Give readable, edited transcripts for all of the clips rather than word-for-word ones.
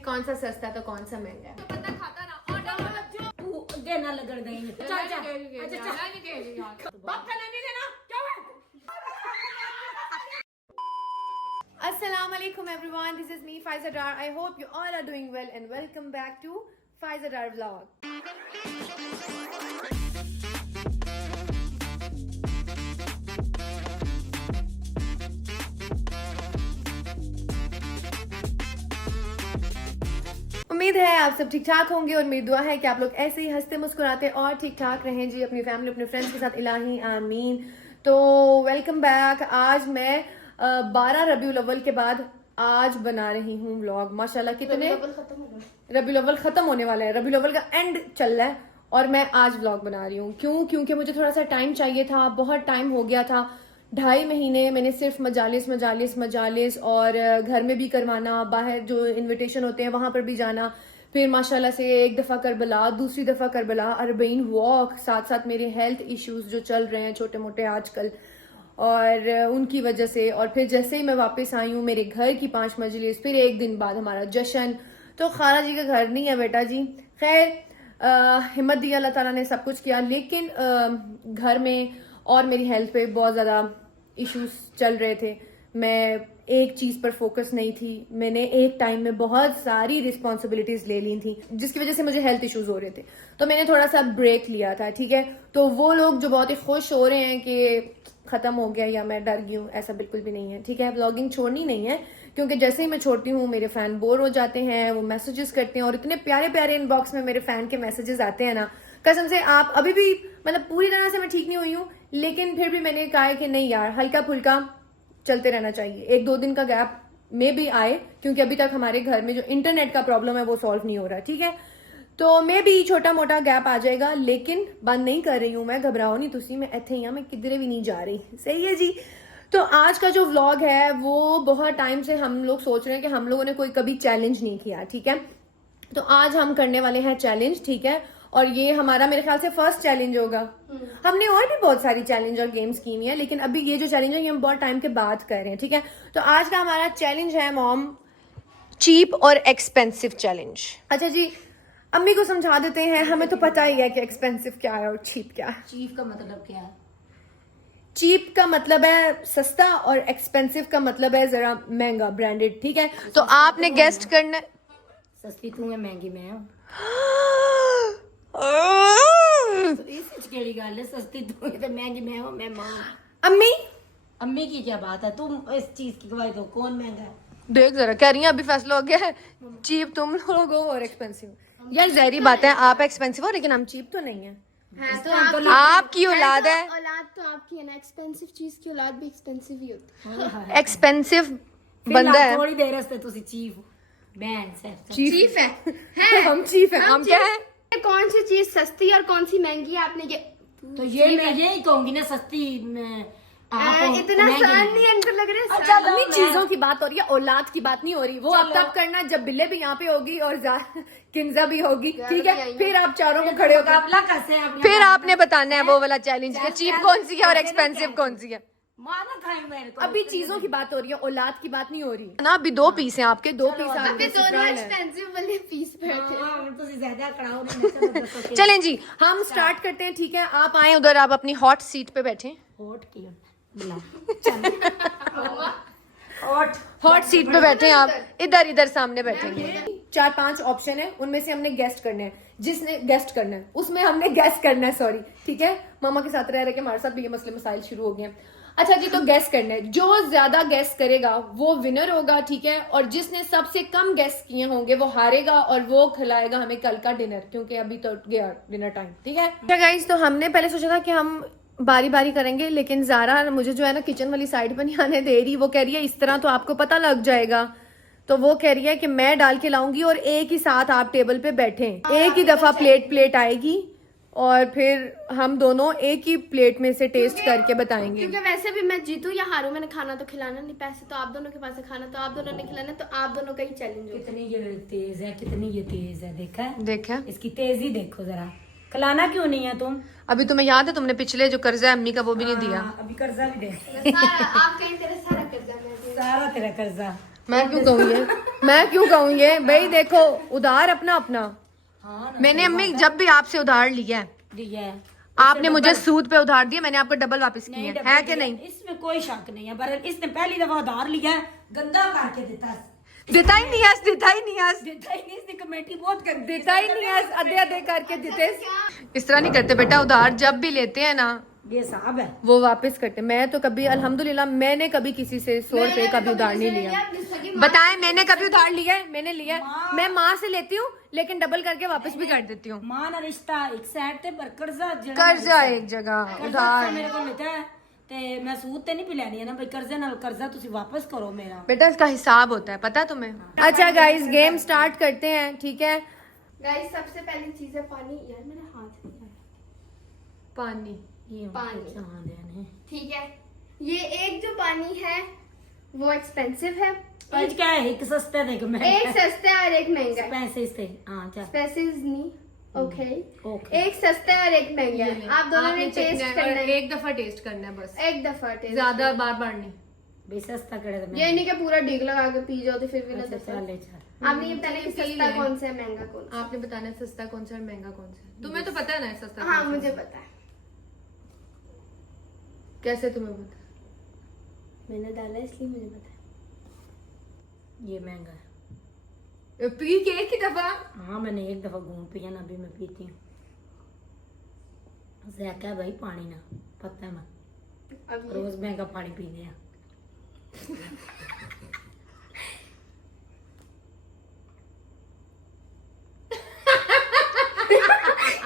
कौन सा सस्ता तो कौन सा महंगा है। तो बंदा खाता ना और तू देना लगन देंगे। अच्छा बाप का नहीं देना क्या है। Assalamu alaikum everyone, this is me Faiza Dar. I hope you all are doing well and welcome back to Faiza Dar vlog. उम्मीद है आप सब ठीक ठाक होंगे और मेरी दुआ है कि आप लोग ऐसे ही हंसते मुस्कुराते और ठीक ठाक रहें जी, अपनी फैमिली अपने फ्रेंड्स के साथ। इलाही आमीन। तो वेलकम बैक। आज मैं 12 रबीउल अव्वल के बाद आज बना रही हूँ व्लॉग। माशाल्लाह कितने रबीउल अव्वल खत्म होने वाला है, रबीउल अव्वल का एंड चल रहा है और मैं आज व्लॉग बना रही हूँ। क्योंकि मुझे थोड़ा सा टाइम चाहिए था, बहुत टाइम हो गया था। 2.5 महीने मैंने सिर्फ मजालिस और घर में भी करवाना, बाहर जो इनविटेशन होते हैं वहां पर भी जाना, फिर माशाल्लाह से एक दफा करबला, दूसरी दफा करबला, 40 वॉक, साथ साथ मेरे हेल्थ इश्यूज जो चल रहे हैं छोटे मोटे आजकल, और उनकी वजह से। और फिर जैसे ही मैं वापस आई हूँ मेरे घर की 5 मजलिस, फिर एक दिन बाद हमारा जश्न। तो खाला जी का घर नहीं है बेटा जी। खैर हिम्मत दी अल्लाह ताला ने, सब कुछ किया, लेकिन घर में और मेरी हेल्थ पे बहुत ज्यादा इश्यूज चल रहे थे। मैं एक चीज पर फोकस नहीं थी, मैंने एक टाइम में बहुत सारी रिस्पॉन्सिबिलिटीज ले ली थी जिसकी वजह से मुझे हेल्थ इश्यूज हो रहे थे। तो मैंने थोड़ा सा ब्रेक लिया था, ठीक है। तो वो लोग जो बहुत ही खुश हो रहे हैं कि खत्म हो गया या मैं डर गई हूँ, ऐसा बिल्कुल भी नहीं है, ठीक है। ब्लॉगिंग छोड़नी नहीं है, क्योंकि जैसे ही मैं छोड़ती हूँ मेरे फैन बोर हो जाते हैं, वो मैसेजेस करते हैं और इतने प्यारे प्यारे इनबॉक्स में मेरे फैन के मैसेजेस आते हैं ना, कसम से। आप अभी भी मतलब पूरी तरह से मैं ठीक नहीं हुई हूँ, लेकिन फिर भी मैंने कहा है कि नहीं यार, हल्का फुल्का चलते रहना चाहिए। 1-2 दिन का गैप में भी आए, क्योंकि अभी तक हमारे घर में जो इंटरनेट का प्रॉब्लम है वो सॉल्व नहीं हो रहा, ठीक है। तो मैं भी छोटा मोटा गैप आ जाएगा, लेकिन बंद नहीं कर रही हूँ मैं। घबराओ नहीं तुसी, मैं इत्थे ही हां, मैं किधरे भी नहीं जा रही। सही है जी। तो आज का जो व्लॉग है वो बहुत टाइम से हम लोग सोच रहे हैं कि हम लोगों ने कोई कभी चैलेंज नहीं किया, ठीक है। तो आज हम करने वाले हैं चैलेंज, ठीक है। और ये हमारा मेरे ख्याल से फर्स्ट चैलेंज होगा। हमने और भी बहुत सारी चैलेंज और गेम्स की हुई है, लेकिन अभी ये जो चैलेंज है ये हम बहुत टाइम के बाद कर रहे हैं, ठीक है। तो आज का हमारा चैलेंज है मॉम, चीप और एक्सपेंसिव चैलेंज। अच्छा जी, अम्मी को समझा देते हैं। हमें तो पता ही है कि एक्सपेंसिव क्या है और चीप क्या है। चीफ का मतलब क्या है? चीप का मतलब है सस्ता और एक्सपेंसिव का मतलब है जरा महंगा, ब्रांडेड, ठीक है। तो आपने गेस्ट करना। सस्ती तू है महंगी मैं हूं। तो इस केड़ी गल है, सस्ती तू है तो महंगी मैं हूं, मैं मां। अम्मी अम्मी की क्या बात है, तुम इस चीज की गवाही दो, कौन महंगा है? देख जरा, कह रही है अभी फैसला हो गया है, चीप तुम लोग हो और एक्सपेंसिव। यार जहरी बात है, आप एक्सपेंसिव हो लेकिन हम चीप तो नहीं है। तो आपकी औलाद है, औलाद तो आपकी है ना। एक्सपेंसिव चीज की औलाद भी एक्सपेंसिव ही होती है। एक्सपेंसिव बंदा है। थोड़ी देर रस्ते तुसी चीफ बहन से चीफ है हम चीफ है। हम क्या है? कौन सी चीज सस्ती और कौन सी महंगी है आपने ये तो ये मैं यही कहूंगी ना, सस्ती इतना आसान नहीं आंसर लग रहा है। अच्छा अम्मी, चीजों की बात हो रही है, औलाद की बात नहीं हो रही। वो अब तब करना जब बिल्ले भी यहाँ पे होगी और किंजा भी होगी, ठीक है। फिर आप चारों को खड़े होकर फिर आपने बताना है वो वाला चैलेंज कि चीप कौन सी है और एक्सपेंसिव कौन सी है। अभी चीजों की बात हो रही है, औलाद की बात नहीं हो रही है ना। अभी 2 पीस हैं आपके, 2 पीस आपके दोनों एक्सपेंसिव वाले पीस बैठे। चलें जी, हम स्टार्ट करते हैं, ठीक है। आप आए उधर, आप अपनी हॉट सीट पे बैठे। हॉट सीट पे बैठे आप, इधर सामने बैठेंगे। 4-5 ऑप्शन है, उनमें से हमने गेस्ट करना है। जिसने गेस्ट करना है उसमें हमने गेस्ट करना है, सॉरी, ठीक है। मामा के साथ रह रहे के हमारे साथ भी ये मसले मसाइल शुरू हो गए हैं। अच्छा जी, तो गेस्ट करना है, जो ज्यादा गेस्ट करेगा वो विनर होगा, ठीक है। और जिसने सबसे कम गेस्ट किए होंगे वो हारेगा और वो खिलाएगा हमें कल का डिनर, क्योंकि अभी तो गया डिनर टाइम, ठीक है। अच्छा गाइस, तो हमने पहले सोचा था कि हम बारी बारी करेंगे, लेकिन ज़ारा मुझे जो है ना किचन वाली साइड पर नहीं आने दे रही। वो कह रही है इस तरह तो आपको पता लग जाएगा, तो वो कह रही है कि मैं डाल के लाऊंगी और एक ही साथ आप टेबल पे बैठे, एक ही दफा प्लेट आएगी और फिर हम दोनों एक ही प्लेट में से टेस्ट करके बताएंगे। क्योंकि वैसे भी मैं जीतू या हारू, मैंने खाना तो खिलाना नहीं, पैसे तो आप दोनों के पास है, खाना तो आप दोनों ने खिलाना, तो आप दोनों का ही चैलेंज होगा। कितनी ये तेज है, कितनी ये तेज है, देखा इसकी तेजी देखो जरा। खिलाना क्यों नहीं है तुम? अभी तुम्हें याद है तुमने पिछले जो कर्जा है अम्मी का वो भी नहीं दिया। अभी कर्जा भी दे। आप कहीं तेरा सारा कर्जा सारा तेरा कर्जा मैं क्यों कहूँ ये मैं क्यों कहूँगी भाई, देखो उधार अपना अपना। हाँ ना, मैंने अम्मी जब भी आपसे उधार लिया है, दिया है। आपने मुझे सूद पे उधार दिया, मैंने आपको डबल वापस किया डब्बे है कि दिया, नहीं? इसमें कोई शक नहीं है, पर इसने पहली दफा उधार लिया है, गंदा करके देता है। देता ही नहीं है, देता ही नहीं है, देता ही नहीं, इसने कमेटी बहुत गंदी। देता ही नहीं है, आधे आधे करके देते। इस तरह नहीं करते बेटा, उधार जब भी लेते हैं ना ये साहब है। वो वापस करते। मैं तो कभी अल्हम्दुलिल्लाह मैंने कभी किसी से 100 रुपए का भी उधार नहीं लिया। बताएं मैंने कभी उधार लिया है? मैंने लिया है। मैं माँ से लेती हूँ लेकिन डबल करके वापस भी कर देती हूँ। मां ना रिश्ता एक साइड ते पर कर्जा कर्जा एक जगह, उधार मेरे को लेता है ते मैं सूद ते नहीं पिलानी है ना भाई, कर्जे नाल कर्जा तुसी वापस करो मेरा। बेटा इसका हिसाब होता है, पता है तुम्हें? अच्छा गाइस गेम स्टार्ट करते हैं, ठीक है? गाइस सबसे पहली चीज है पानी। यार मेरा हाथ नहीं है। पानी। ये पानी। चांद है। ठीक है, ये एक जो पानी है वो एक्सपेंसिव है, आज क्या है, एक सस्ता देख मैं एक सस्ता है और एक महंगा है। पैसे से। हां चल पैसे नहीं, ओके। ओके। एक सस्ता है और एक महंगा है। आप दोनों ने टेस्ट करना है, एक दफा टेस्ट करना है बस, एक दफा टेस्ट। ज्यादा बार बार नहीं। बे सस्ता करे तो ये नहीं कि पूरा डिग लगा के पी जाओ तो फिर भी ना अच्छा सस्ता। चल ले चल। आपने ये बताना कि सस्ता कौन सा है महंगा कौन सा। आपने बताना है सस्ता कौन सा और महंगा कौन सा है। तुम्हें तो पता है ना सस्ता हाँ कौन सा मुझे है। पता है। कैसे तुम्हें पता? मैंने डाला इसलिए मुझे पता है। ये महंगा है। पी के एक ही दफा? हाँ मैंने एक दफा घूम पिया ना, अभी मैं पीती हूँ। ज़ायका है भाई पानी ना, पता है मैं अब रोज महंगा पानी पीने हैं।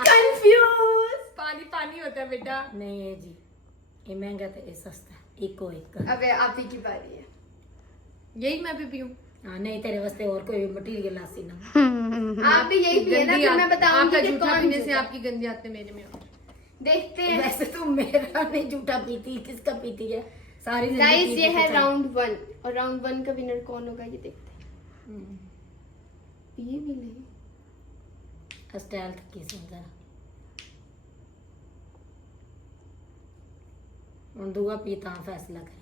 कंफ्यूज। पानी पानी होता है बेटा। नहीं है जी, ये महंगा तो ये सस्ता है, एक को एक का। अबे आप ही की बारी है। यही मैं भी पीऊं? हाँ नहीं तेरे वास्ते और कोई मटेरियल लासी ना। आप भी यही पिए ना, फिर मैं बताऊंगी आपका कि जूठा कौन पीने से जीता। आपकी गंदी आदतें मेरे में आ। देखते हैं वैसे तो मेरा नहीं झूठा पीती, किसका पीती है सारी जिंदगी गाइस। पीती ये है तो राउंड 1 और राउंड 1 का विनर कौन होगा ये देखते हैं। पिए भी नहीं। स्टाइल थकी सी जरा और दुआ पीता फैसला करे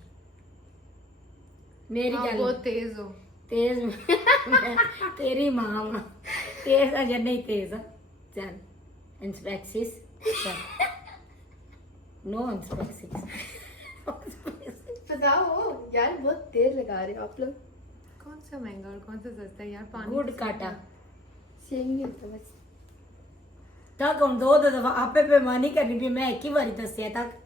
मेरी आप गल बहुत तेज हो। तेज मैं तेरी मां वां। तेज अजे नहीं तेज आ। चल इंस्पेक्सिस नो इंस्पेक्सिस। बताओ यार, बहुत देर लगा रहे हो आप लोग। कौन सा महंगा और कौन सा सस्ता है यार? पानी गुड़ काटा सेम नहीं होता बस। तक हम दो दफा आपे बेमानी करनी भी, मैं एक ही बारी दसिया तक।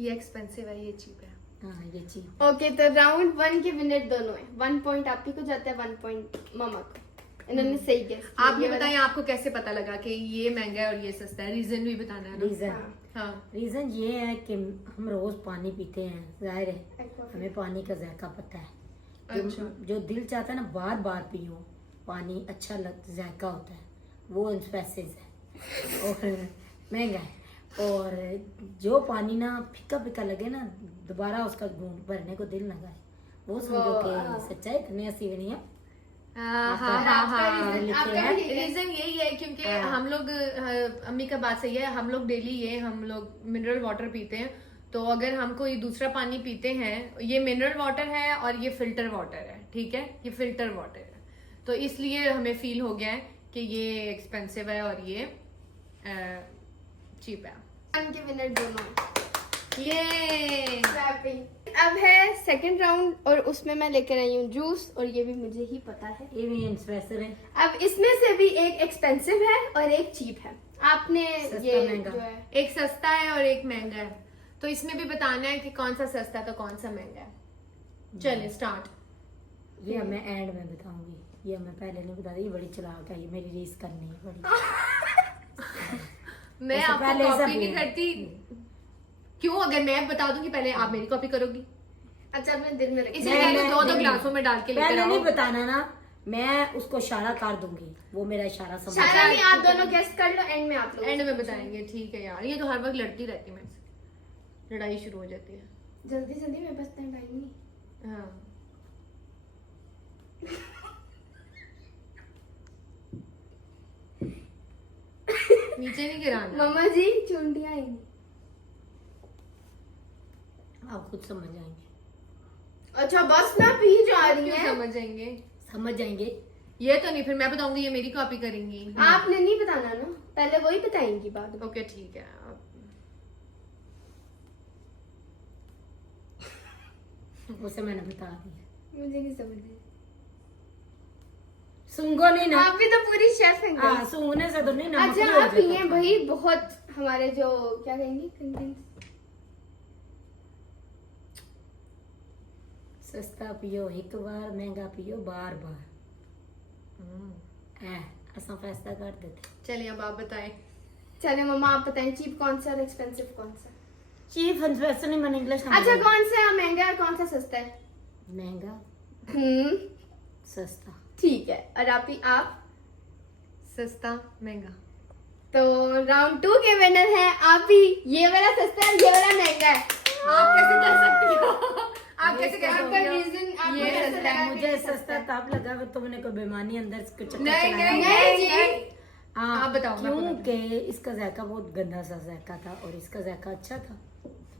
ये एक्सपेंसिव है, ये चीप है। हाँ ये चीज ओके तो राउंड 1 के विनर दोनों है। 1 पॉइंट आप ही को जाता है, 1 पॉइंट मामा को। इन्होंने सही गेस किया। आप ये वाला- बताएं आपको कैसे पता लगा कि ये महंगा है और ये सस्ता है? रीजन भी बताना है ना। रीजन हाँ। रीजन ये है कि हम रोज पानी पीते हैं, जाहिर है Aquafina। हमें पानी का जायका पता है। अच्छा। जो दिल चाहता है ना बार बार पियो, पानी अच्छा जायका होता है, वो इंस्पेसिस है और महंगा है। और जो पानी ना फीका फीका लगे ना, दोबारा उसका घूंट भरने को दिल लगा है, वो समझो कि सच्चाई करने ऐसी भी नहीं है। रीजन यही है क्योंकि हम लोग अम्मी का बात सही है, हम लोग डेली ये हम लोग मिनरल वाटर पीते हैं। तो अगर हम कोई दूसरा पानी पीते हैं, ये मिनरल वाटर है और ये फिल्टर वाटर है, ठीक है? ये फिल्टर वाटर है, तो इसलिए हमें फील हो गया है कि ये एक्सपेंसिव है और ये चीप है। के विनर दोनों। ये अब है सेकंड राउंड और उसमें मैं लेकर आई हूँ जूस, और ये भी मुझे ही पता है। ये भी इंस्पेसर है। अब इसमें से भी एक एक्सपेंसिव है और एक चीप है। आपने सस्ता ये महंगा। जो है एक सस्ता है और एक महंगा है, तो इसमें भी बताना है कि कौन सा सस्ता है तो कौन सा महंगा है। चलिए स्टार्ट। ये मैं एंड में बताऊंगी, ये मैं पहले नहीं बता दी। ये बड़ी चालाक है, ये मेरी रीस करनी है बड़ी। मैं ऐसे आपको पहले ऐसा कॉपी नहीं बोला। करती। क्यों? अगर मैं बता दूंगी पहले, आप मेरी कॉपी करोगी? अच्छा अपने दिल में रखिए। इसलिए कहते दो दो ग्लासों में डाल के लेकर पहले आओ। नहीं बताना ना, मैं उसको इशारा कर दूंगी, वो मेरा इशारा समझ। सारा नहीं, आप दोनों गेस कर लो, एंड में आप लोग एंड में बताएंगे, ठीक है यार? ये तो हर वक्त लड़ती रहती है मेरे से, लड़ाई शुरू हो जाती है। जल्दी जल्दी, मेरे पास टाइम नहीं। हाँ। नीचे नहीं गिराना। मम्मा जी चुंडियां ही। आप खुद समझ जाएंगे। अच्छा बस ना पी जा रही क्यों है। समझ जाएंगे? समझ जाएंगे। ये तो नहीं, फिर मैं बताऊंगी ये मेरी कॉपी करेंगी। आपने नहीं बताना ना, पहले वही बताएंगी बाद में। ओके ठीक है। उसे मैंने बता दिया। मुझे नहीं समझ आई। सूंघो नहीं ना। आप भी तो पूरी शेफ हैं हाँ, guys। सूंघने से तो नहीं ना। अच्छा आप ये भाई बहुत हमारे जो क्या कहेंगे कंटेंट। सस्ता पियो एक बार, महंगा पियो बार बार। ऐसा फैसला कर देते। चलिए अब आप बताएं। चले मम्मा आप बताएं चीप कौन सा और एक्सपेंसिव कौन सा। चीप एंड वैसे नहीं, मैंने इंग्लिश अच्छा कौन सा महंगा और कौन सा सस्ता है। महंगा सस्ता। ठीक है। और आप सस्ता महंगा। तो राउंड 2 के विनर है आप ही। ये वाला सस्ता है, ये वाला महंगा है। आप कैसे कह सकती हो? आप कैसे कह आपका सकती हो? रीजन आपको ये कैसा सस्ता लगा कि मुझे ये सस्ता तब लगा वो तुमने कोई बेईमानी अंदर इसको चक्कर नहीं, चलाया। नहीं, नहीं जी। हाँ, आप बताओ, मैं क्योंकि इसका जायका बहुत गंदा सा जायका था और इसका जायका अच्छा था।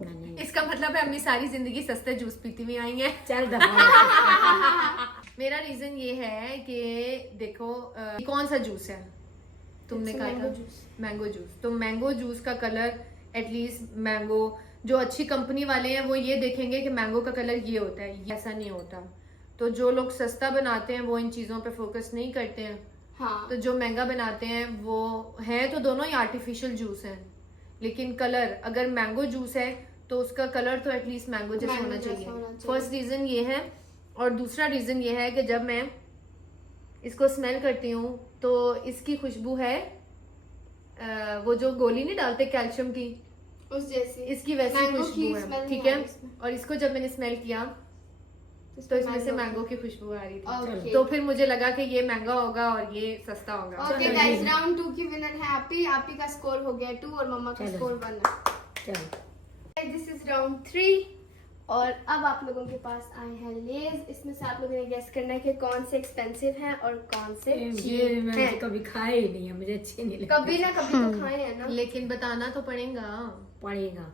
मैंने इसका मतलब है अपनी सारी जिंदगी सस्ते जूस पीती हुई आई है। चल दफा। मेरा रीजन ये है कि देखो कौन सा जूस है तुमने It's a कहा mango था juice. Mango juice. तो मैंगो जूस का कलर एटलीस्ट मैंगो जो अच्छी कंपनी वाले हैं वो ये देखेंगे कि मैंगो का कलर ये होता है, ये ऐसा नहीं होता। तो जो लोग सस्ता बनाते हैं वो इन चीजों पे फोकस नहीं करते हैं। हाँ तो जो महंगा बनाते हैं वो है तो दोनों ही आर्टिफिशियल जूस हैं, लेकिन कलर अगर मैंगो जूस है तो उसका कलर तो एटलीस्ट मैंगो जैसा Mango होना जैसा चाहिए। होना चाहिए। फर्स्ट रीजन ये है। और दूसरा रीजन ये है कि जब मैं इसको स्मेल करती हूँ तो इसकी खुशबू है वो जो गोली नहीं डालते कैल्शियम की, उस जैसी इसकी वैसी Mango की खुशबू smell है। नहीं ठीक आ है। रही इसमें। और इसको जब मैंने स्मेल किया तो इसमें से मैंगो की खुशबू आ रही थी। Okay. तो फिर मुझे लगा कि ये महंगा होगा और ये सस्ता होगा। ओके गाइस राउंड 2 की विनर है आप ही का स्कोर हो गया 2 और मम्मा का चलो। स्कोर 1 है। चल दिस इज राउंड 3 और अब आप लोगों के पास आए हैं लेज। इसमें से आप लोगों ने गेस करना है कि कौन से एक्सपेंसिव हैं और कौन से ये cheap मैंने हैं। कभी खाए ही नहीं है, मुझे अच्छे नहीं लगते। कभी ना कभी तो खाए हैं ना। लेकिन बताना तो पड़ेगा। पड़ेगा।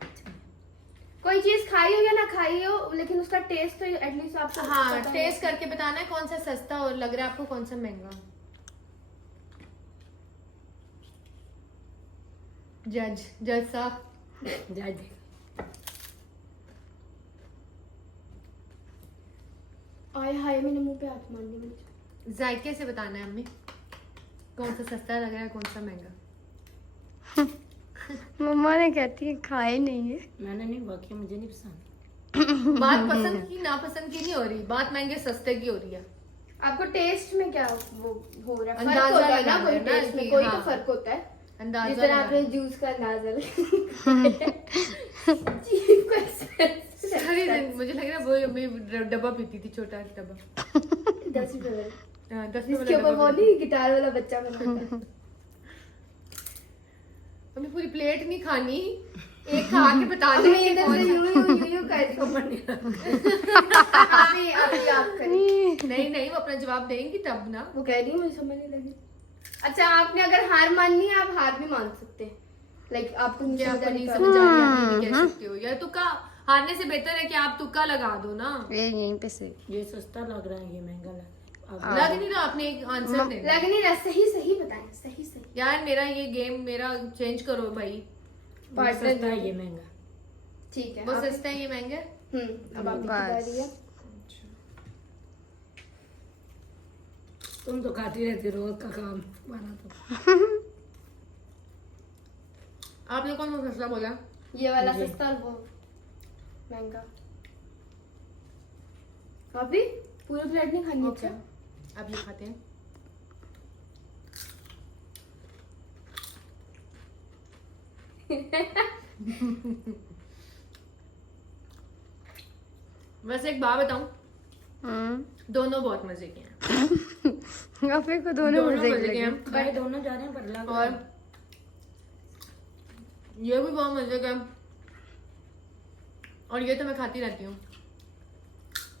कोई चीज खाई हो या ना खाई हो लेकिन उसका टेस्ट तो एटलीस्ट आपको हाँ पता टेस्ट करके बताना है कौन सा सस्ता और लग रहा है आपको कौन सा महंगा। जज साहब जा दे। आय हाय मैंने मुंह पे हाथ मार दिया मुझे। जायके से बताना है हमें कौन सा सस्ता लग रहा है कौन सा महंगा। मम्मा ने कहती है खाए नहीं है। मैंने नहीं, वाकई मुझे नहीं पसंद। बात पसंद की नापसंद की नहीं हो रही, बात महंगे सस्ते की हो रही है। आपको टेस्ट में क्या वो हो रहा है? फर्क अंदाजा होता है लगा ना, कोई लेना टेस्ट में कि कोई हाँ। तो फर्क होता है। अंदाजा जितना लगा आपने लेना। जूस का अंदाजा लगाया। चीप को expensive सारी दिन मुझे लग रहा है वो मैं डब्बा पीती थी, छोटा डब्बा 10 रुपए वाला। हाँ, 10 जिसके ऊपर वो नहीं गिटार वाला बच्चा बना होता है। हमें पूरी प्लेट नहीं खानी, एक खा के बताना अभी है कि इधर कौन से सा- यूं कर अभी आप करिए। नहीं नहीं वो अपना जवाब देंगी तब ना। वो कह रही है मुझे समझ नहीं लगी। अच्छा आपने अगर हार माननी है आप हार भी मान सकते हैं। लाइक आपको नहीं कि समझ आपको आ रही नहीं तो- समझ आ रही आप ये भी कह सकते हो, या तुक्का हारने से बेहतर है कि आप तुक्का लगा दो ना। यहीं पे से ये सस्ता लग रहा है, ये महंगा लग रहा है। लग नहीं रहा, आपने एक आंसर दे लग नहीं रहा। सही सही बताएं सही सही। यार मेरा ये गेम मेरा चेंज करो भाई। ये पार्टनर सस्ता है, ये महंगा। ठीक है वो आप- सस्ता है ये महंगा है? अब आपकी बारी है। तुम तो खाती रहती हो, रोज का काम तुम्हारा तो। आपने कौन सा सस्ता बोला? ये वाला जी। सस्ता और वो महंगा। अभी पूरी प्लेट नहीं खानी। ओके अच्छा अब ये खाते हैं। बस एक बात बताऊं, दोनों बहुत मजे के हैं। अभी को दोनों मजे के हैं खाए दोनों जा रहे हैं, पर लग रहा और है। ये भी बहुत मजे का है और ये तो मैं खाती रहती हूँ।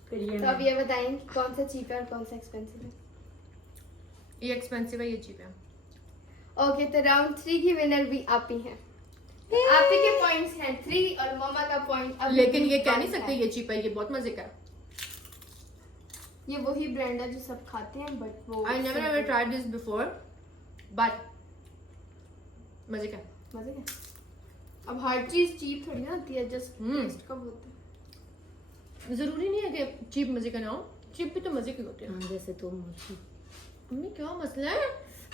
फिर ये तो अब ये बताएं कि कौन सा चीप है और कौन सा एक्सपेंसिव है। ये एक्सपेंसिव है, ये चीप है। ओके तो राउंड 3 की विनर भी आप ही हैं। आप ही के पॉइंट्स हैं 3 और मामा का पॉइंट अब लेकिन ये कह भी नहीं 1 सकते है। ये चीप है, ये बहुत मजे का है। ये वही ब्रांड है जो सब खाते हैं, बट वो I never ever tried this before, but मजे का। मजे का। अब हर चीज चीप थोड़ी ना होती है, जस्ट टेस्ट कब होता है। जरूरी नहीं है कि चीप मजे का ना हो, चीप भी तो मजे के होते हैं। हाँ, जैसे तुम मुझे मम्मी क्या मसला है?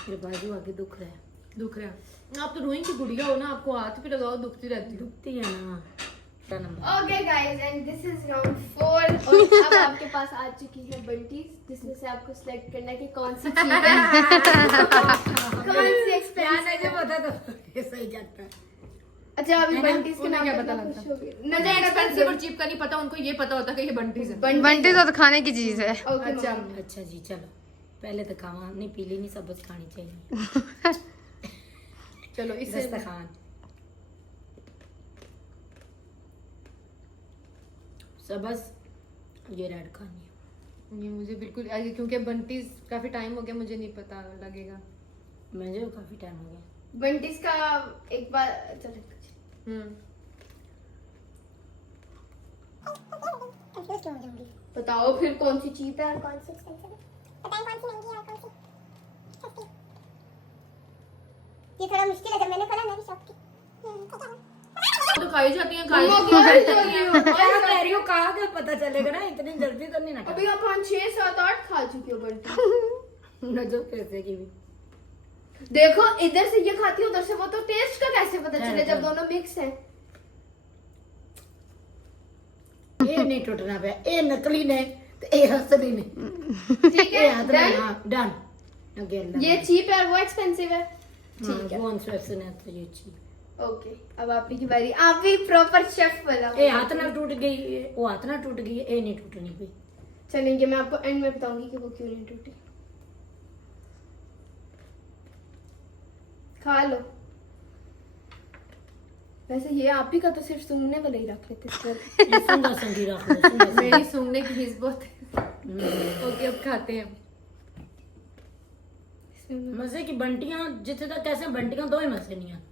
मेरे बाजू आगे दुख रहा है। दुख रहा है? आप तो रोइंग की गुड़िया हो ना, आपको हाथ पे लगाओ दुखती रहती हो। दुखती है ना। Okay guys, and this is round 4 और अब आपके पास आ चुकी है बंटीज, जिसमें से आपको सिलेक्ट करना है कि कौन सी चीज है, कौन सी एक्सपेंसिव है। पता तो ये सही जाता है। अच्छा, अभी है ना? बंटीज के उन्हें नाम क्या पे पता मैं लगता? खुश हो गई। मुझे नजर एक्सपेंसिव और चीप का नहीं पता, उनको ये पता होता कि ये बंटीज है। बंटी तो खाने की चीज है। ओके अच्छा। मम्मी। अच्छा जी, चलो पहले तो खावा नहीं, पीली नहीं, सबस खानी चाहिए। चलो इससे दस्तरखान सबस, ये रेड खानी है। ये मुझे बिल्कुल क्योंकि बंटीज काफी टाइम हो गया, मुझे नहीं पता लगेगा। मुझे भी काफी टाइम हो गया। बंटीज का एक बार चलो कंफ्यूज क्यों हो जाऊंगी? बताओ फिर कौन सी चीप है और कौन सी एक्सपेंसिव है, बताएं कौन सी महंगी है और कौन सी सस्ती। ये थोड़ा मुश्किल है, जब मैंने खोला मैं भी शॉक थी। पता नहीं। तो खाई जाती हैं, खाई मम्मा जाती क्या हैं। क्या कह रही हो? कहा क्या पता चलेगा ना, इतनी जल्दी तो नहीं ना। अभी आप 5 6 7 8 खा चुकी हो बंटी। नजर पैसे की भी। देखो इधर से ये खाती है, उधर से वो, तो टेस्ट का कैसे पता है, चले जब है। दोनों मिक्स हैं। ये नहीं टूटना पे, ये नकली ने ते ये असली ने। ठीक ये है, हाथ में, डन। हाँ, डन। अगेन ये चीप है और वो एक्सपेंसिव है। ठीक है, वो अनस्पेक्शन है तो ये चीज। ओके, अब आपकी बारी। आप भी प्रॉपर शेफ बना। ये हाथ ना टूट गई, वो हाथ ना टूट गई, ये नहीं टूटनी कोई। चलेंगे, मैं आपको एंड में बताऊंगी कि वो क्यों नहीं टूटी। खा लो। वैसे ये आप ही का तो सिर्फ सूंघने वाला ही रख लेते इस पर। ये सुंगा संगी रख लो, सुंगा संगी। मेरी सूंघने की हिस्स बहुत है। ओके, अब खाते हैं। मजे की बंटियां जिथे तक कैसे बंटियां दो ही मजे नहीं है।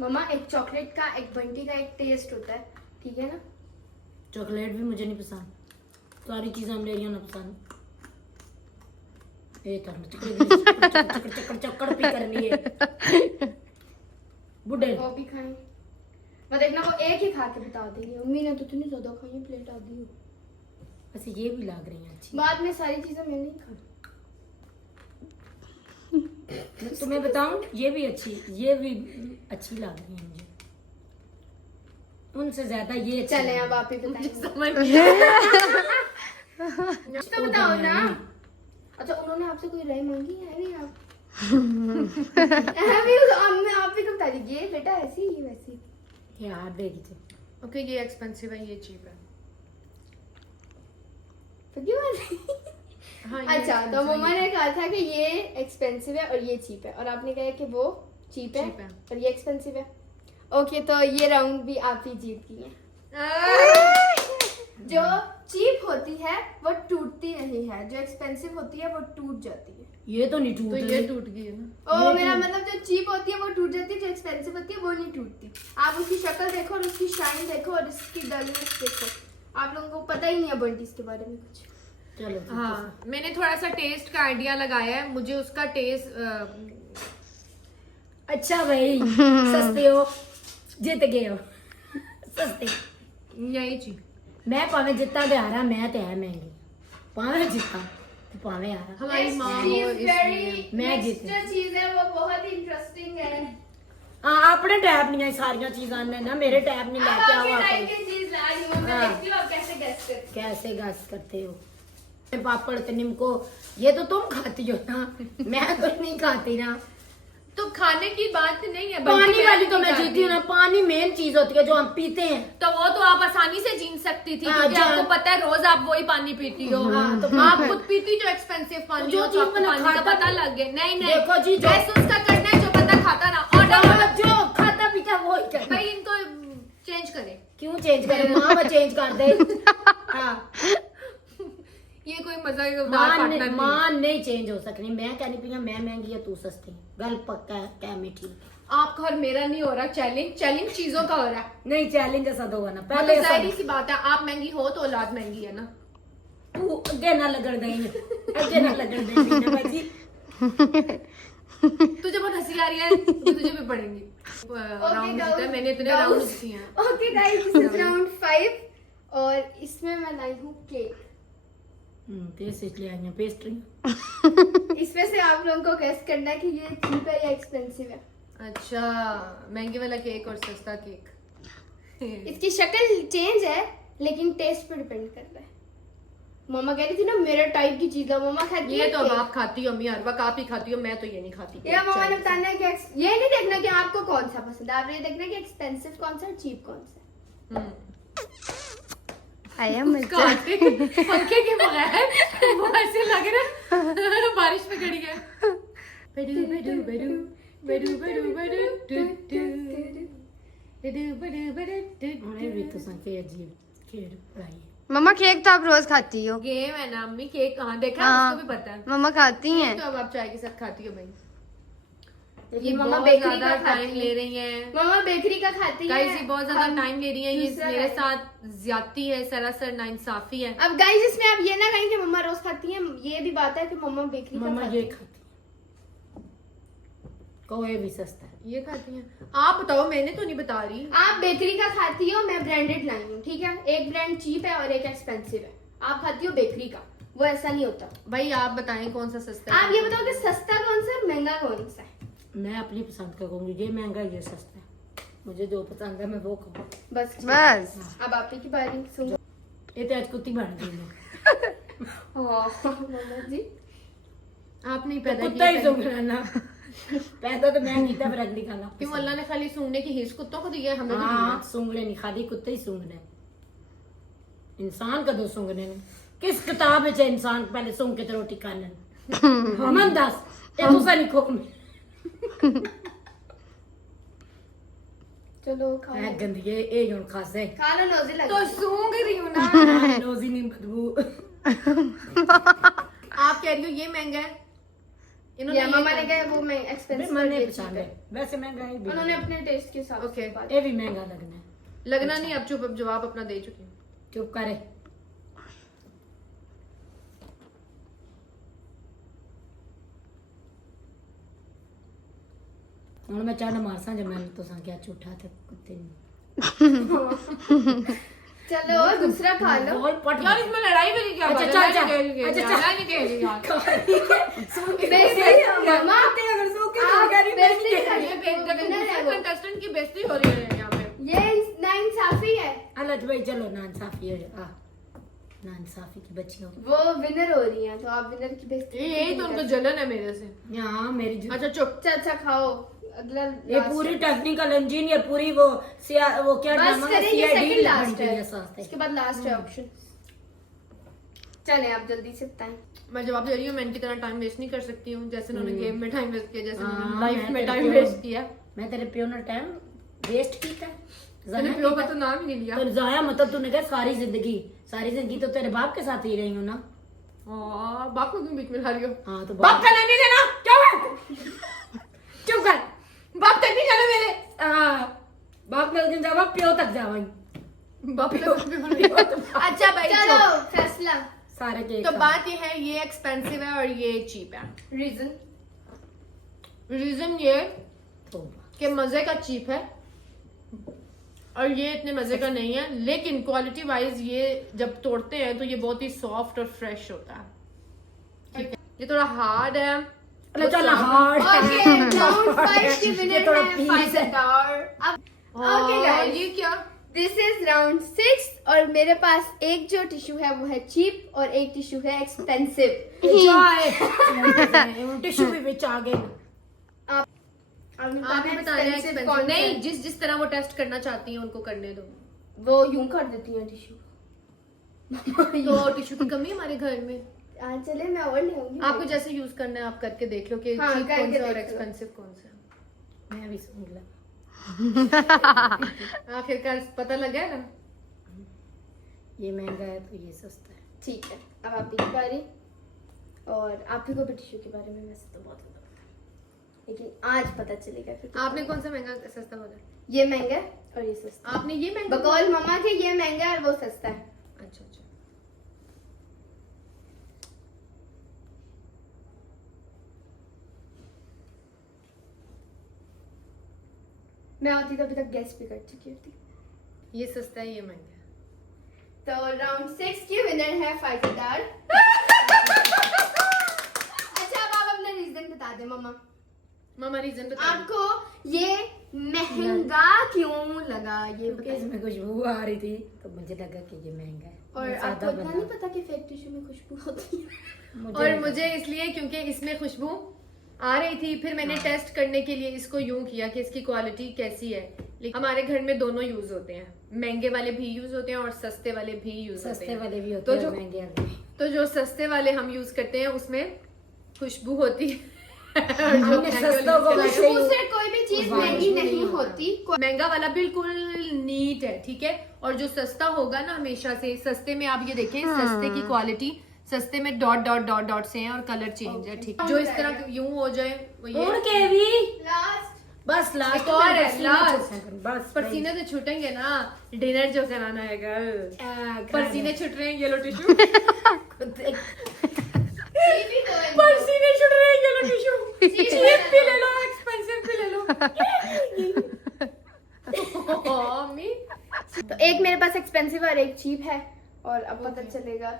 मम्मा, एक चॉकलेट का एक बंटी का एक टेस्ट होता है, ठीक है ना? चॉकलेट भी मुझे नहीं पसंद, सारी चीजें मेरी ना पसंद। ये तो चक्कर चक्कर पी करनी है बुढ़े। वो भी खाएं। मैं देखना वो एक ही खा के बता देगी। मम्मी ने तो इतनी ज्यादा खाई है, प्लेट आधी हो। वैसे ये भी लग रही है अच्छी। बाद में सारी चीजें मैंने ही खा। मैं तुम्हें बताऊं, ये भी अच्छी लग रही है मुझे, उनसे ज्यादा ये अच्छी चले लग अब रही आप ही बताइए। समझ नहीं तो बताओ ना। अच्छा, उन्होंने आपसे कोई राय मांगी है नहीं आप? आप भी तो बता दीजिए बेटा, ऐसी ही वैसी। है। ये हाथ देगी तो ओके, ये एक्सपेंसिव है, ये चीप है। तो क्यों ऐसी? हाँ, ये अच्छा, तो expensive है, मम्मा ये ने कहा था कि ये एक्सपेंसिव है और ये चीप है, और आपने कहा कि वो चीप है Cheap है। और ये एक्सपेंसिव है। ओके, तो ये राउंड भी आप ही जीत गई हैं। जो चीप होती है वो टूटती नहीं है, जो एक्सपेंसिव होती है वो टूट जाती है। ये तो नहीं टूट तो रही। ये टूट गई है ना। ओ, मेरा मतलब जो चीप होती है वो टूट जाती है, जो एक्सपेंसिव होती है वो नहीं टूटती। आप उसकी शक्ल देखो और उसकी शाइन देखो और उसकी डलनेस देखो। आप लोगों को पता ही नहीं है बंटीज के बारे में कुछ। चलो ठीक है। हाँ, मैंने थोड़ा सा टेस्ट का आइडिया लगाया है, मुझे उसका टेस्ट अच्छा भाई, सस्ते हो, जीत गए हो। सस्ते यही चीज। मैं पावे जितना भी हारा, मैं तो है महंगी, पावे जितना तो पावे हारा। हमारी माँ हो इसलिए। मैं जीती। चीज है वो बहुत ही इंटरेस्टिंग है। हाँ, अपने टैप नहीं है सारिया चीजा ने ना, मेरे टैप नहीं लेके आओ आप। चीज ला रही हूँ, मैं हाँ। देखती हूँ आप कैसे गेस करते हो। कैसे गस करते हो? पापड़ तो निम्को ये तो तुम खाती हो ना, मैं तो नहीं खाती ना। तो खाने की बात नहीं है, पानी बल्कि वाली तो मैं नहीं जीती हूँ ना, पानी मेन चीज होती है जो हम पीते हैं। तो वो तो आप आसानी से जीत सकती थी, हाँ, क्योंकि जो- आपको पता है रोज आप वही पानी पीती हो। हाँ, तो आप खुद पीती जो एक्सपेंसिव पानी जो हो, चीज तो आपको मैंने पानी का खाता पता भी- लग गया। नहीं नहीं, देखो जी, जो- गैस उसका करना है जो बंदा खाता ना। ऑर्डर जो खाता पीता वो ही कर। भाई इनको चेंज करें। क्यों चेंज करे? माँ वो चेंज कर दे। हाँ, ये कोई मजा ही उदार पार्टनर नहीं। माँ नहीं चेंज हो सकनी। मैं कहनी पिया मैं महंगी है तू सस्ती, गल पक्का है क्या मीठी। आपका और मेरा नहीं हो रहा चैलेंज चीजों का हो रहा है। नहीं, चैलेंज ऐसा दो ना वो पहले तो ऐसा जाहिर सी बात है, आप महंगी हो तो औलाद महंगी है ना। तू अगे ना लगन देंगे, अगे ना लगन देंगे बाजी। तुझे बहुत हंसी आ रही है तो तुझे भी पड़ेंगी। राउंड जीता है मैंने, इतने राउंड किए हैं। Okay guys, this is round 5 और इसमें मैं लाई हूँ केक। पेस्ट इसलिए आई हैं पेस्ट्री। इसमें से आप लोगों को गेस करना है कि ये चीप है या एक्सपेंसिव है। अच्छा, महंगे वाला केक और सस्ता केक। इसकी शक्ल चेंज है लेकिन टेस्ट पे डिपेंड करता है। मम्मा कह रही थी ना मेरे टाइप की चीज ला, मम्मा खाती ये है तो अब केक। आप खाती हो अम्मी, हर वक्त आप ही खाती हो, मैं तो ये नहीं खाती। ये मम्मा ने बताना है कि ये नहीं देखना कि आपको कौन सा पसंद है, आप ये देखना कि एक्सपेंसिव कौन सा है, चीप कौन सा है। आया मजा। पंखे के बगैर वो ऐसे लग रहा बारिश में खड़ी है। बडू बडू बडू बडू बडू बडू टू टू बडू बडू बडू टू। उन्हें भी तो संके अजीब खेल पढ़ाई। मम्मा केक तो आप रोज खाती हो। गेम है ना अम्मी, केक कहाँ देखा, हाँ। उसको भी पता है। मम्मा खाती हैं। तो अब आप चाय के साथ खाती हो भाई। ये मम्मा बहुत बेकरी ज्यादा का टाइम खाती ले है। रही हैं। मम्मा बेकरी का खाती है। गाइस ये बहुत ज्यादा हम टाइम ले रही हैं, ये दूसरा मेरे खाते साथ ज्यादती है, सरासर नाइंसाफी है। अब गाइस इसमें आप ये ना कहें कि मम्मा रोज खाती है, ये भी बात है कि मम्मा बेकरी का मम्मा खाती ये है। खाती है, कहो ये भी सस्ता है। ये खाती हैं। आप बताओ, मैंने तो नहीं बता रही। आप बेकरी का खाती हो, मैं ब्रांडेड लाई हूँ, ठीक है। एक ब्रांड चीप है और एक एक्सपेंसिव है। आप खाती हो बेकरी का, वो ऐसा नहीं होता। भाई आप बताएं कौन सा सस्ता है। आप ये बताओ कि सस्ता कौन सा है, महंगा कौन सा है। मैं अपनी पसंद का कहूंगी, ये महंगा ये सस्ता है। मुझे जो पसंद है मैं वो कहूँ। बस ठीक। बस। अब आप ही की बारी सुन। ये तो आज कुत्ती बन गई मैं। मम्मा जी आप नहीं तो पैदा कुत्ता ही किया सूंघना ना। पैदा तो मैं नहीं था, फिर अगली खाना। क्यों अल्लाह ने खाली सूंघने की हिस्स कुत्तों को दी है, हमें भी दी हाँ है। सूंघने नहीं, खाली कुत्ते ही सूंघने। इंसान का दो सूंघने ने किस किताब में इंसान पहले सूंघ के तो रोटी खाने। हमन दस ये तो सा नहीं खोक में। चलो खा लो। गंदी ये यूं खासे। खा लो, नोजी लग तो सूंघ रही हूँ ना। नोजी नहीं बदबू। आप कह रही हो ये महंगा है, या मम्मा ने कहा वो मैं एक्सपेंसिव मैंने पसंद है, वैसे महंगा है भी। उन्होंने अपने टेस्ट के हिसाब Okay. से बात। ये भी महंगा लगना है। लगना नहीं। अब चुप, अब जवाब अपना दे चुकी हूँ। चुप करे। ਹੁਣ ਮੈਂ ਚਾਹ ਮਾਰਸਾਂ ਜੇ ਮੈਨੂੰ तो क्या झूठा थे कुत्ते ने। चलो दूसरा खा लो। बोल पट यार इसमें लड़ाई भी नहीं क्या अच्छा, बात है? चल, लड़ाई चल। नहीं कह रही है, अच्छा, लड़ाई नहीं कह रही यार। मम्मा अगर सो के आप करी बेइज्जती कर ये रहे हो। winner है वो। कंटेस्टेंट की बेइज्जती हो रही है यहाँ पे। ये नाइंसाफी है। अलग भाई चलो नाइंसाफी है। नाइंसाफी की बच्चियों। वो विनर हो रही हैं, तो आप विनर की बेइज्जती यही तो उनको जलन है मेरे से। यहाँ मेरी अच्छा चुप। अच्छा खाओ। अगला ये last पूरी है। टेक्निकल इंजीन, ये पूरी वो वो क्या बस नाम है करेंगे, CID सेकंड लास्ट बन गई है। है साथ में। इसके बाद लास्ट है ऑप्शन। चले आप जल्दी से बताएं। मैं जवाब दे रही हूँ, मैं इनकी तरह टाइम वेस्ट नहीं कर सकती हूँ, जैसे उन्होंने गेम में टाइम वेस्ट किया, जैसे हाँ, उन्होंने लाइफ मैं में तेरे टाइम प्यो- वेस्ट किया। मैं तेरे प्यो ने टाइम वेस्ट किया। मैंने प्यो का तो नाम ही नहीं लिया। तो जाया मतलब तूने क्या सारी जिंदगी तो तेरे बाप के साथ ही रही हूँ ना। बाप को क्यों बीच में ला रही हो? हाँ तो बाप का नाम नहीं लेना। क्या है? चुप कर। बाप तक नहीं जाना मेरे। बाप में दिन जावा प्यो तक जावाई। बाप तक भी बोल रही हो। अच्छा भाई चलो चलो। फैसला। सारे के तो बात ये है, ये एक्सपेंसिव है और ये चीप है। रीजन रीजन ये तो कि मजे का चीप है और ये इतने मजे का नहीं है, लेकिन क्वालिटी वाइज ये जब तोड़ते हैं तो ये बहुत ही सॉफ्ट और फ्रेश होता है। ठीक है, ये थोड़ा हार्ड है। चल हार्ड ओके राउंड 5 की ये विनर थोड़ा है पीस 5 है। स्टार। अब ओके गाइस, ये क्या? दिस इज राउंड 6 और मेरे पास एक जो टिश्यू है वो है चीप और एक टिश्यू है एक्सपेंसिव। टिश्यू भी बिच आ गए। आप ही बता रहे हैं expensive। नहीं, जिस तरह वो टेस्ट करना चाहती हैं उनको करने दो। वो यूं कर देती हैं टिश्यू। तो टिश्यू की कमी है हमारे घर में। चले मैं और ले आऊंगी। आपको जैसे यूज करना है आप करके देख लो कि हाँ, cheap करके कौन सा और देख लो। एक्सपेंसिव कौन सा है। मैं भी सुन ला। आखिरकार पता लगा ना। ये महंगा है तो ये सस्ता है। ठीक है, अब आप की बारी। और आप ही को भी टिश्यू के बारे में वैसे तो बहुत पता है, लेकिन आज पता चलेगा फिर। आपने कौन सा महंगा सस्ता बोला? ये महंगा है और ये सस्ता आपने ये है। महंगा बकौल मम्मा के ये महंगा है और वो सस्ता है। अच्छा अच्छा। मैं होती तो अभी तक गेस भी कर चुकी होती। ये सस्ता है, ये महंगा है। तो राउंड 6 की विनर है फाइटर। अच्छा अब आप अपना रीजन बता दे मम्मा, मामा रीजन बता। आपको ये महंगा क्यों लगा? ये क्योंकि बताइए। इसमें खुशबू आ रही थी तो मुझे लगा कि ये महंगा है। और मैं आपको सादा इतना बंदा। नहीं पता कि फेक टिश्यू में खुशबू होती है? और मुझे इसलिए क्योंकि इसमें खुशबू आ रही थी, फिर मैंने टेस्ट करने के लिए इसको यूं किया कि इसकी क्वालिटी कैसी है। लेकिन हमारे घर में दोनों यूज होते हैं, महंगे वाले भी यूज होते हैं और सस्ते वाले भी यूज होते सस्ते हैं। वाले भी होते तो हैं, जो महंगे वाले भी। तो जो सस्ते वाले हम यूज करते हैं उसमें खुशबू होती है। और जो हमने महंगे सस्ता वाले को यूज करते हैं, खुशबू से कोई भी चीज वाह, महंगी खुशबू नहीं नहीं होती। महंगा वाला बिल्कुल नीट है, ठीक है। और जो सस्ता होगा ना, हमेशा से सस्ते में आप ये देखें, सस्ते की क्वालिटी, सस्ते में डॉट डॉट डॉट डॉट से हैं और कलर चेंज है, ठीक है। जो इस तरह यूं हो जाए वो ये और के भी लास्ट बस लास्ट एक और है, last। बस पसीने तो छूटेंगे ना, डिनर जो कराना है कल। पसीने छूट रहे हैं, येलो टिश्यू। पसीने छूट रहे हैं, येलो टिश्यू। चीप भी ले लो, एक्सपेंसिव भी ले लो। मम्मी तो एक मेरे पास एक्सपेंसिव और एक चीप है, और अब पता चलेगा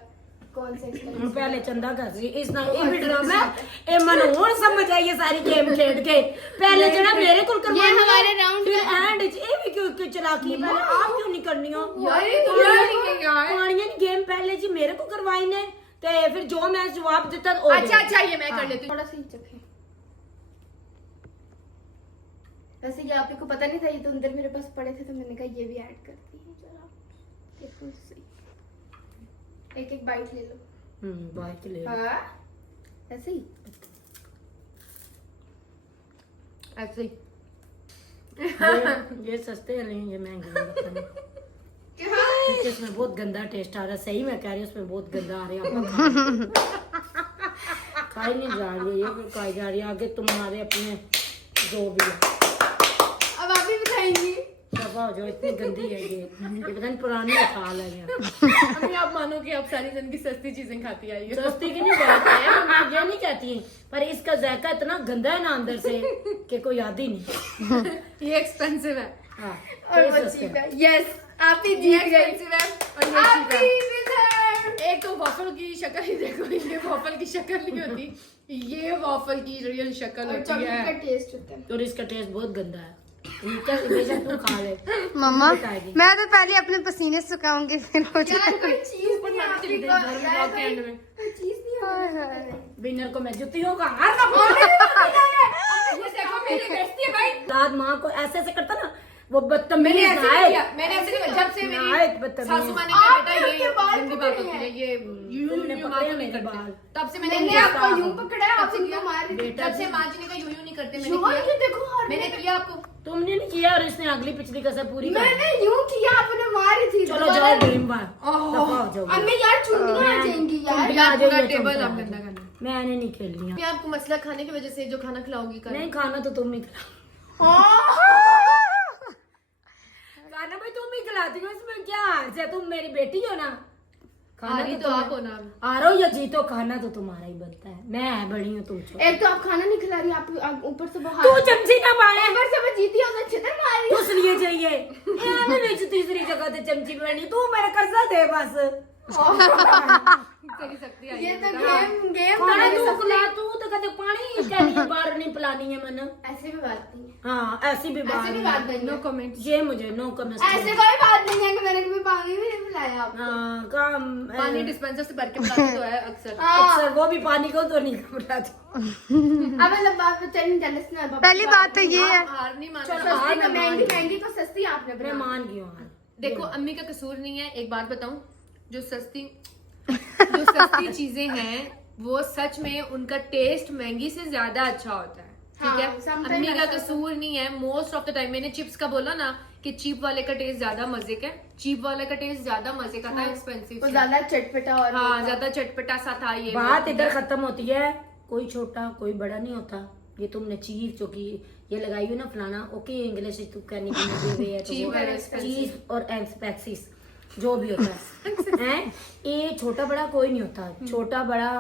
कौन सा एक्सपेंसिव। पहले चंदा कर सी इसना ये भी ड्रामा ए मन और समझ आई ये सारी गेम खेल के पहले जरा मेरे को करवाना ये हमारे round फिर एंड ए भी क्यों क्यों चलाकी पहले आप क्यों नहीं करनी हो यार, ये तो यार, नहीं है यार। पानी की गेम पहले जी मेरे को करवाई ने ते फिर जो मैं जवाब देता ओ अच्छा अच्छा, ये मैं कर लेती हूँ। थोड़ा सा ही चखे। वैसे ये आप को पता नहीं था, ये तो अंदर मेरे पास पड़े थे तो मैंने कहा ये भी ऐड कर दी है जरा। बिल्कुल सही। एक एक बाइट ले लो। बात ले हाँ ऐसे ही। ऐसे ही। ये सस्ते नहीं ये महंगे नहीं बताने क्योंकि इसमें बहुत गंदा टेस्ट आ रहा है सही मैं कह रही हूँ उसमें बहुत गंदा आ रहा है खाई नहीं जा रही है ये फिर खाई जा रही है आगे तुम्हारे अपने जो भी है अब आप ही बताएंगी। दफा हो जाओ इतनी गंदी है ये पता नहीं पुरानी खाल है ये अभी आप मानो कि आप सारी जिंदगी सस्ती चीजें खाती आई हो। सस्ती की नहीं बात है मैं ये नहीं कहती पर इसका जायका इतना गंदा है ना अंदर से कि कोई याद ही नहीं ये एक्सपेंसिव है हाँ और ये वो सस्ता चीप है। है। यस आप ही ये जीत गए। एक्सपेंसिव है और ये आप cheap ही है। winner। एक तो वॉफल की शक्ल ही देखो, ये वॉफल की शक्ल नहीं होती, ये वॉफल की रियल शक्ल और होती चॉकलेट का है। टेस्ट होता है। और इसका टेस्ट बहुत गंदा है इनका हमेशा तू खा ले मम्मा बताएगी। मैं तो पहले अपने पसीने सुखाऊंगी फिर हो यार जाएगा। कोई चीज नहीं है आप ही को। यार ब्लॉग के एंड में। कोई चीज नहीं है। विनर को मैं जुतियों का हार का ये देखो मेरी बेइज्जती है भाई। दाद माँ को ऐसे ऐसे करता ना वो मैंने बदतमीज ऐसे नहीं नायक किया, मैंने ऐसे नहीं किया। जब से नायक मेरी बदतमीज। सासू माँ ने कहा बेटा ये आपके बाल गंदी पकड़े बात होती है, हैं। ये तुमने यूं पकड़े नहीं मेरे करते। बाल। तब से मैंने मैंने किया। आपको यूं पकड़ा है, आप इनको मार रही थी। बेटा जब से माँ जी ने कहा यूं नहीं करते, मैंने यूं किया। ये देखो हार मैंने किया आपको। तुमने नहीं किया और इसने अगली पिछली कसर पूरी कर दी। मैंने यूं किया, आपने मारी थी। चलो जाओ गेम बार ओह। दफा हो जाओ अब मैं यार चुंडियां आ जाएंगी यार। चुंडियां आ पूरा जाएगी, टेबल तुम आप खा गंदा लो। करना। मैंने नहीं खेलनी है। मैं आपको मसला खाने की वजह से जो खाना खिलाऊंगी कल। नहीं खाना तो तुम ही खिलाओ खाना भाई तुम ही खिलाती हो इसमें क्या हर्ज है तुम मेरी बेटी हो ना हारी तो आप हो ना। आ रहा हो या जीतो खाना तो तुम्हारा ही बनता है मैं है बड़ी हूँ तुम छोटी। एक तो आप खाना नहीं खिला रही, आप ऊपर से तू बाहर चमची ना मारे ऊपर से मैं जीती हूं तो छितर मारी। उस लिए चाहिए मैं बीच तीसरी जगह ते चमची बनी तू मेरा कर्जा दे बस कर ही सकती है ये तो गेम खाना तू खिला तू तो कहते पानी कहनी है बाहर नहीं पिलानी है मन ऐसे भी बात नहीं है। हाँ ऐसी भी बात ऐसे भी बात नहीं नो है। कमेंट। ये मुझे नो कमेंट ऐसे कोई बात नहीं है कि मैंने कभी पानी भी नहीं पिलाया आपको। हाँ काम पानी डिस्पेंसर से भर के पिलाते तो है अक्सर। हाँ। अक्सर वो भी पानी को तो नहीं पिलाती अब मतलब बात चलिए जेलस ना। पहली बात तो ये है। हार नहीं माना। चलो, सस्ती मैं को मान महंगी गई। महंगी को सस्ती आपने मैं बना। मान गई हूँ देखो अम्मी का कसूर नहीं है, एक बात बताऊं, जो सस्ती चीजें हैं वो सच में उनका टेस्ट महंगी से ज्यादा अच्छा होता है, ठीक हाँ, है। sometimes अम्मी का ऐसा कसूर नहीं है मोस्ट ऑफ द टाइम। मैंने चिप्स का बोला ना कि चीप वाले का टेस्ट ज्यादा मजे का, चीप वाले का टेस्ट ज्यादा मजे का था, एक्सपेंसिव वो ज्यादा चटपटा और हाँ ज्यादा चटपटा सा था ये। बात इधर खत्म होती है कोई छोटा कोई बड़ा नहीं होता। ये तुमने चीज जो की ये लगाई हुई ना फलाना ओके इंग्लिश तू कहने की मुझे वे है Cheap और expensive। चीज और एक्सपेक्सिस जो भी होता है हैं ये छोटा बड़ा कोई नहीं होता छोटा बड़ा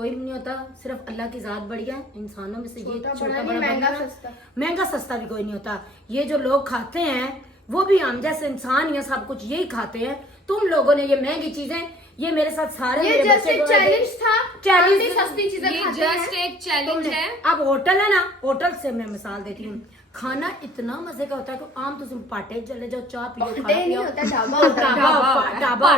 कोई भी नहीं होता, सिर्फ अल्लाह की जात बढ़िया है। इंसानों में से ये छोटा छोटा बड़ा बड़ा नहीं, महंगा बनना, सस्ता। महंगा सस्ता भी कोई नहीं होता। ये जो लोग खाते हैं वो भी हम जैसे इंसान या सब कुछ यही खाते हैं। तुम लोगों ने ये महंगी चीजें, ये मेरे साथ सारे ये मेरे जस्ट बच्चे एक को- चैलेंज था। चैलेंज हमने सस्ती चीजें ये खाते जस्ट हैं। एक चैलेंज है। अब होटल है ना, होटल से मैं मिसाल देती हूँ, खाना इतना मजे का होता है कि आम तो तुम पाटे चले जाओ, चाय पियो, पाटे खाना नहीं पियो। होता, ढाबा होता है। ढाबा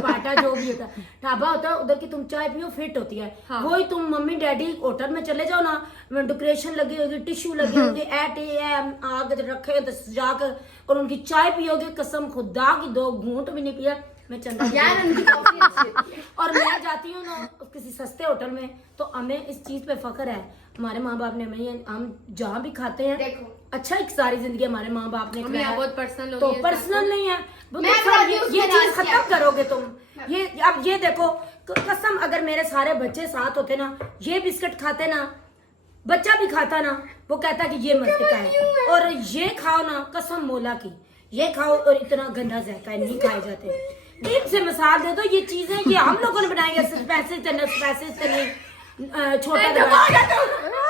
पाटा जो भी होता है, ढाबा होता है, उधर की तुम चाय पियो फिट होती है। वही तुम मम्मी डैडी होटल में चले जाओ ना, डेकोरेशन लगी होगी, टिश्यू लगे होंगे, आग रखे होते सजा कर, और उनकी चाय पियोगे, कसम खुदा की 2 घूंट भी नहीं पिया मैं चंदा यार उनकी कॉफी अच्छी होती है। और मैं जाती हूँ ना किसी सस्ते होटल में, तो हमें इस चीज पे फख्र है, हमारे माँ बाप ने हमें, हम जहाँ भी खाते हैं देखो। अच्छा एक सारी जिंदगी हमारे माँ बाप ने हमें खिलाया। यहाँ बहुत पर्सनल हो तो गई है पर्सनल नहीं है वो मैं तो बताती ये हूँ ये उसमें चीज राज खत्म क्या है। करोगे तुम। ये अब ये देखो, कसम अगर मेरे सारे बच्चे साथ होते ना, ये बिस्किट खाते ना, बच्चा भी खाता ना, वो कहता कि ये मस्त का है, और ये खाओ ना, कसम मौला की, ये खाओ और इतना गंदा जायका है, नहीं खाए जाते। दिन से मिसाल दे दो, ये चीजें ये हम लोगों ने बनाई है, सिर्फ पैसे से नहीं, छोटा दबाया।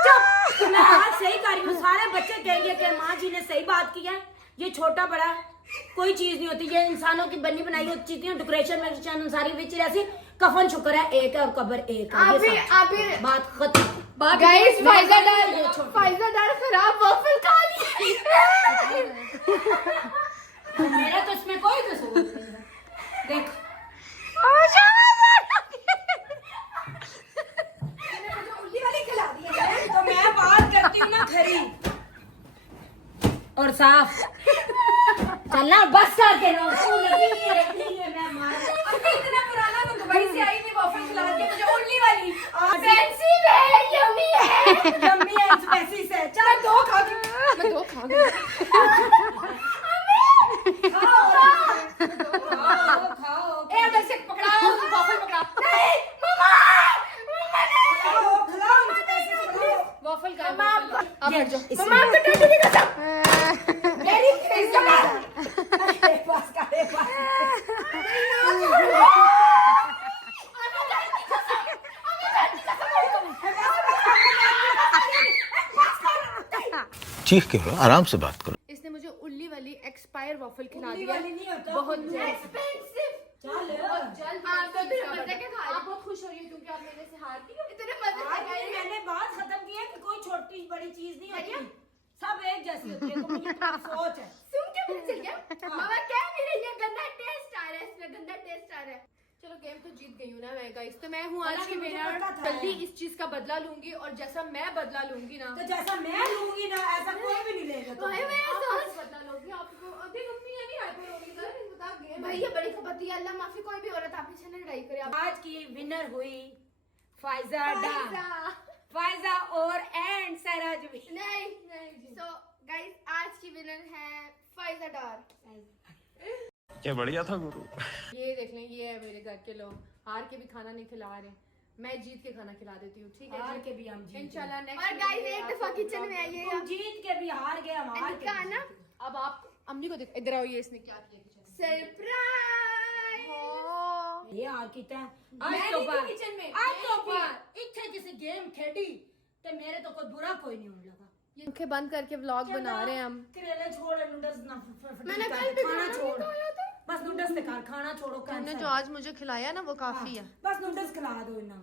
चुप, मैं आज सही कर रही हूँ, सारे बच्चे कहेंगे कि माँ जी ने सही बात की है, ये छोटा बड़ा कोई चीज नहीं होती, ये इंसानों की बनी बनाई होती चीजें हैं, डेकोरेशन में सारी बिच ऐसी, कफन शुक्र है एक है और कब्र एक है, ये सब। आप ही बात खत्म। गाइस ये फायदादार छोटी। फायदादार खराब वॉफल खा लिया। मेरा तो इसमें कोई कसूर नहीं है। देख तो मैं बात करती हूँ ना खरी और साफ, चलना बस करके ना, तू लगी है मैं मार। इतना पुराना तो दुबई से आई थी, वॉफल खिला के मुझे उल्ली वाली। फैंसी है, यम्मी है। जम्मी है स्पाइसी से, चल 2 खा के मैं 2 खा गई। खाओ ए उधर से पकड़ाओ, वॉफल पकड़ा। नहीं वॉफल का अब हट जाओ। मम्मा आपको टैटू की कसम। मेरी पास का चीख के लो, आराम से बात करो। इसने मुझे उल्ली वाली एक्सपायर वॉफल खिला उल्ली दिया। वाली नहीं होता, बहुत उल्ली जल्द। एक्सपेंसिव। चल जल्द हाँ, तो फिर मजे के खा रही। आप बहुत खुश हो रही हो क्योंकि आप मेरे से हार गई हो। इतने मजे आज से मैंने बात खत्म की है कि कोई छोटी बड़ी चीज नहीं होती, सब एक जैसी होती है, तुम्हारी सोच है। सुन के पता चल गया। मामा क्या मेरे ये गंदा टेस्ट आ रहा है, इसमें गंदा टेस्ट आ रहा है। चलो गेम तो जीत गई हूँ ना मैं गाइस, तो मैं हूँ आज हालांकि की मुझे विनर। पता था। जल्दी इस चीज का बदला लूंगी, और जैसा मैं बदला लूंगी ना, तो जैसा मैं लूंगी ना, ऐसा कोई भी नहीं लेगा भाई तुम्हें। मैं आप सोच आज बदला लोगी। आपको देख अपनी है नहीं हाइपर होगी सर, बता गेम भाई ये बड़ी खपत है। अल्लाह माफी, कोई भी औरत आप पीछे न लड़ाई करे। आप आज की विनर हुई फायजा डा, फायजा। फायजा और एंड सहराज भी। नहीं नहीं। सो गाइस आज की विनर है फायजा डार। क्या बढ़िया था गुरु। ये देख लें, ये है मेरे घर के लोग, हार के भी खाना नहीं खिला रहे, मैं जीत के खाना खिला देती हूँ। ठीक है हार जी? के भी हम जीत इंशाल्लाह और नेक्स्ट गाइस एक दफा किचन में आइएगा। तुम जीत के भी हार गए, हम हार के इनका भी ना जीत गए। अब आप अम्मी को देख, इधर आओ, ये इसने क्या किया किचन सरप्राइज। ये हार कीता है मैं आज नहीं तो थी पर किचन में, आज मैं तो नहीं पर इच्छा किसी गेम खेडी ते मेरे तो कोई बुरा कोई नहीं होने लगा। आंखें बंद करके व्लॉग बना रहे हैं हम। करेले छोड़, नूडल्स ना मैंने कर, कल भी खाना खाना छोड़, नहीं खाया था। बस नूडल्स से कर, खाना छोड़ो। तुमने cancel। जो आज मुझे खिलाया ना वो काफी है। बस नूडल्स खिला दो इन्ना,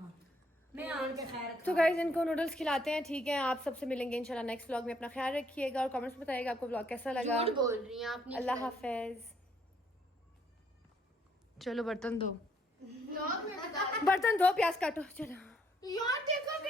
मैं आन के खैर। तो गाइज इनको नूडल्स खिलाते हैं, ठीक है? आप सबसे मिलेंगे इंशाल्लाह नेक्स्ट व्लॉग में। अपना ख्याल रखिएगा और कमेंट्स में बताइएगा आपको व्लॉग कैसा लगा। झूठ बोल रही हैं आप। अल्लाह हाफिज। चलो बर्तन धो, व्लॉग में बता बर्तन धो, प्याज काटो, चलो। यार देखो कि